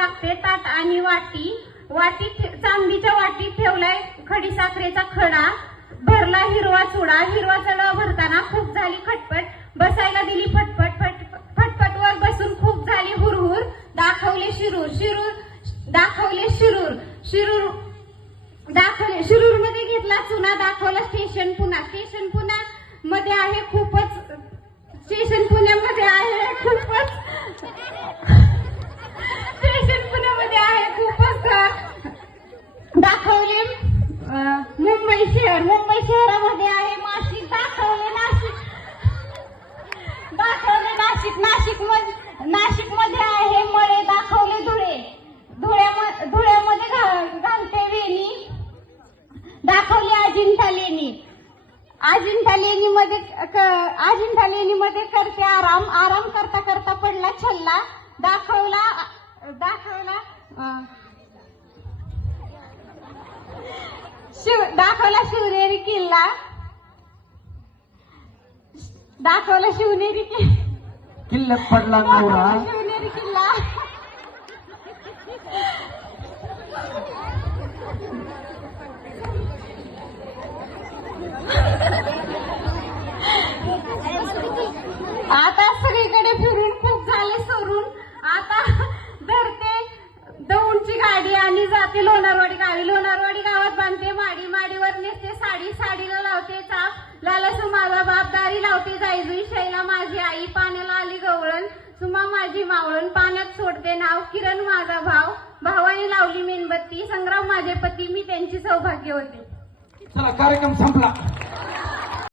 लागते ताट आणि वाटी. वाटीत चांदीच्या वाटीत ठेवलाय खडीसाखरेचा खडा. भरला हिरवा चुडा. हिरवा चुडा भरताना खूप झाली खटपट. बसायला दिली फटफट. फटफटवर बसून खूप झाली हुरहुर. दाखवले शिरूर. दाखवले शिरूर मध्ये घेतला चुना. दाखवला स्टेशन पुन्हा. स्टेशन पुण्यामध्ये आहे खूपच. स्टेशन पुण्यामध्ये आहे खूपच. दाखवले मुंबई शहर. मुंबई शहरामध्ये आहे नाशिक. दाखवले नाशिक मध्ये आहे मळे. दाखवले धुळे. धुळ्यामध्ये घालते वेणी. दाखवली अजिंठा लेणी मध्ये करते आराम करता करता पडला छल्ला. दाखवला शिवनेरी किल्ला. दाखवला शिवनेरी किल्ल्यात पडला नवरा. शिवनेरी किल्ला. आता सगळीकडे फिरून खूप झाले सरून. आता धरते दौंडची गाडी आणि जाते लोणारवाडी गावी. लोणारवाडी गावात बांधते माडी. माडीवर नेसते साडी. साडीला लावते चाप. लालसू माझा बाप. दारी लावते जायजुई. शैला माझी आई. पाण्याला आली गवळण. सुमा माझी मावळण. पाण्यात सोडते नाव. किरण माझा भाव. भावाने लावली मेणबत्ती. संग्राम माझे पती. मी त्यांची सौभाग्यवती. चला कार्यक्रम संपला.